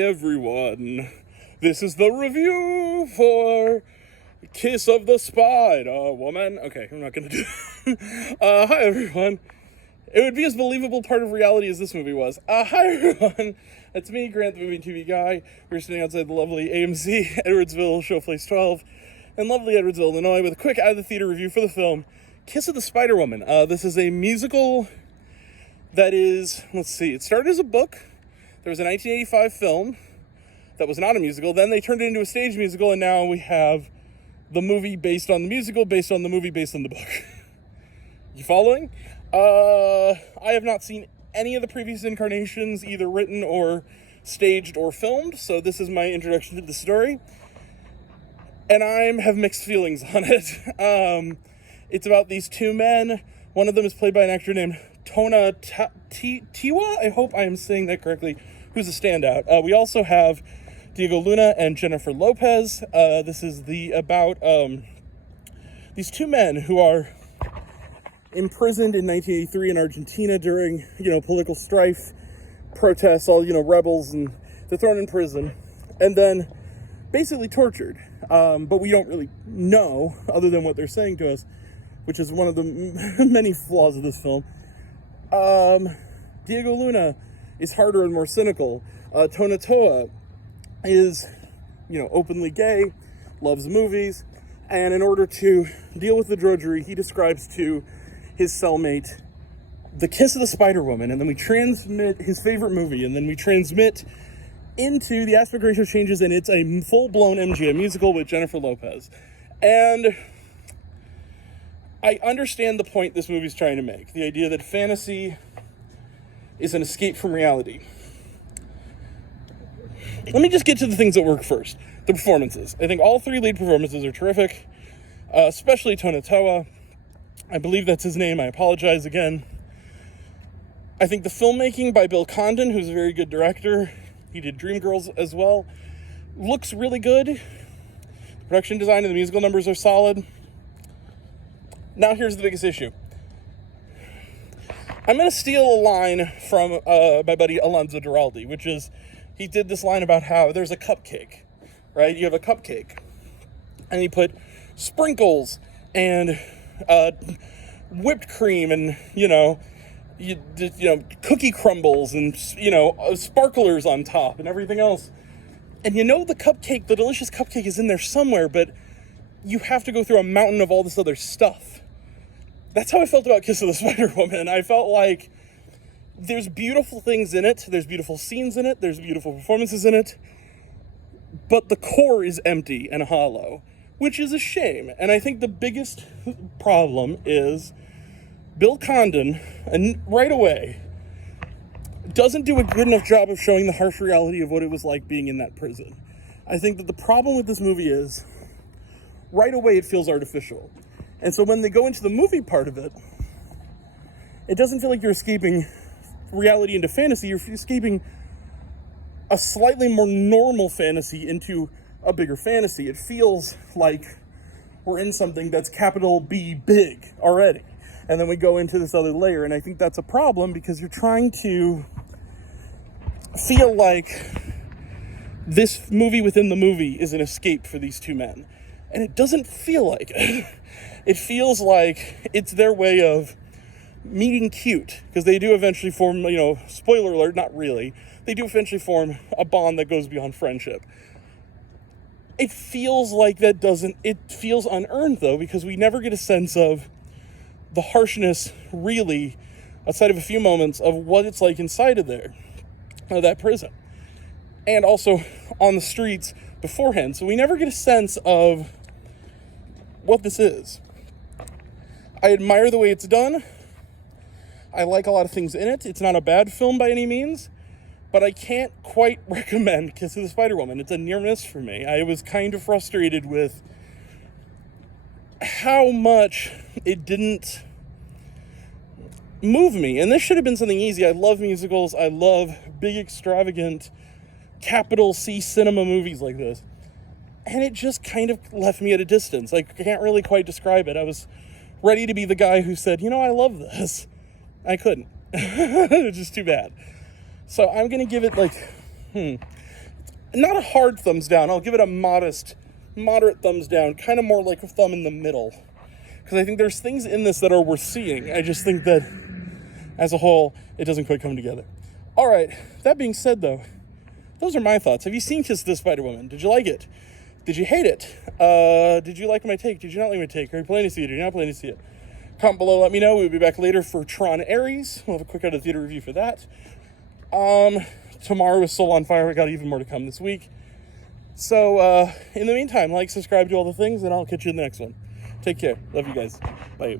everyone. This is the review for Kiss of the Spider Woman. Okay, I'm not gonna do hi everyone. It would be as believable part of reality as this movie was. Hi everyone. It's me, Grant, the movie and TV guy. We're sitting outside the lovely AMC, Edwardsville, Showplace 12, in lovely Edwardsville, Illinois, with a quick out-of-the-theater review for the film Kiss of the Spider Woman. This is a musical that is, let's see, it started as a book. There was a 1985 film that was not a musical. Then they turned it into a stage musical, and now we have the movie based on the musical, based on the movie, based on the book. You following? I have not seen any of the previous incarnations, either written or staged or filmed, so this is my introduction to the story. And I have mixed feelings on it. It's about these two men. One of them is played by an actor named Tona Tiwa, I hope I am saying that correctly, who's a standout. We also have Diego Luna and Jennifer Lopez. This is about these two men who are imprisoned in 1983 in Argentina during, political strife, protests, all, rebels, and they're thrown in prison and then basically tortured. But we don't really know, other than what they're saying to us, which is one of the many flaws of this film. Diego Luna is harder and more cynical. Tona Toa is, openly gay, loves movies, and in order to deal with the drudgery, he describes to his cellmate the Kiss of the Spider Woman, and then we transmit his favorite movie, and then we transmit into the aspect ratio changes, and it's a full-blown MGM musical with Jennifer Lopez. And I understand the point this movie's trying to make, the idea that fantasy is an escape from reality. Let me just get to the things that work first. The performances. I think all three lead performances are terrific, especially Tona Toa. I believe that's his name. I apologize again. I think the filmmaking by Bill Condon, who's a very good director, he did Dreamgirls as well, looks really good. The production design and the musical numbers are solid. Now here's the biggest issue. I'm going to steal a line from my buddy Alonso Duralde, which is, he did this line about how there's a cupcake, right? You have a cupcake, and you put sprinkles and whipped cream and, cookie crumbles and, sparklers on top and everything else. And the cupcake, the delicious cupcake is in there somewhere, but you have to go through a mountain of all this other stuff. That's how I felt about Kiss of the Spider Woman. I felt like there's beautiful things in it, there's beautiful scenes in it, there's beautiful performances in it, but the core is empty and hollow, which is a shame. And I think the biggest problem is Bill Condon, and right away, doesn't do a good enough job of showing the harsh reality of what it was like being in that prison. I think that the problem with this movie is, right away it feels artificial. And so when they go into the movie part of it, it doesn't feel like you're escaping reality into fantasy. You're escaping a slightly more normal fantasy into a bigger fantasy. It feels like we're in something that's capital B big already. And then we go into this other layer. And I think that's a problem because you're trying to feel like this movie within the movie is an escape for these two men. And it doesn't feel like it. It feels like it's their way of meeting cute, because they do eventually form, spoiler alert, not really, they do eventually form a bond that goes beyond friendship. It feels like it feels unearned though, because we never get a sense of the harshness, really, outside of a few moments, of what it's like inside of that prison. And also on the streets beforehand. So we never get a sense of what this is. I admire the way it's done. I like a lot of things in it. It's not a bad film by any means, but I can't quite recommend Kiss of the Spider Woman. It's a near miss for me. I was kind of frustrated with how much it didn't move me. And this should have been something easy. I love musicals. I love big, extravagant, capital C cinema movies like this. And it just kind of left me at a distance. I can't really quite describe it. I was ready to be the guy who said, I love this. I couldn't. It's just too bad. So I'm going to give it not a hard thumbs down. I'll give it a moderate thumbs down, kind of more like a thumb in the middle. Because I think there's things in this that are worth seeing. I just think that, as a whole, it doesn't quite come together. All right, that being said, though, those are my thoughts. Have you seen Kiss the Spider-Woman? Did you like it? Did you hate it? Did you like my take? Did you not like my take? Are you planning to see it? Are you not planning to see it? Comment below, let me know. We'll be back later for Tron Ares. We'll have a quick out-of-theater review for that. Tomorrow is Soul on Fire. We got even more to come this week. So, in the meantime, like, subscribe, do all the things, and I'll catch you in the next one. Take care. Love you guys. Bye.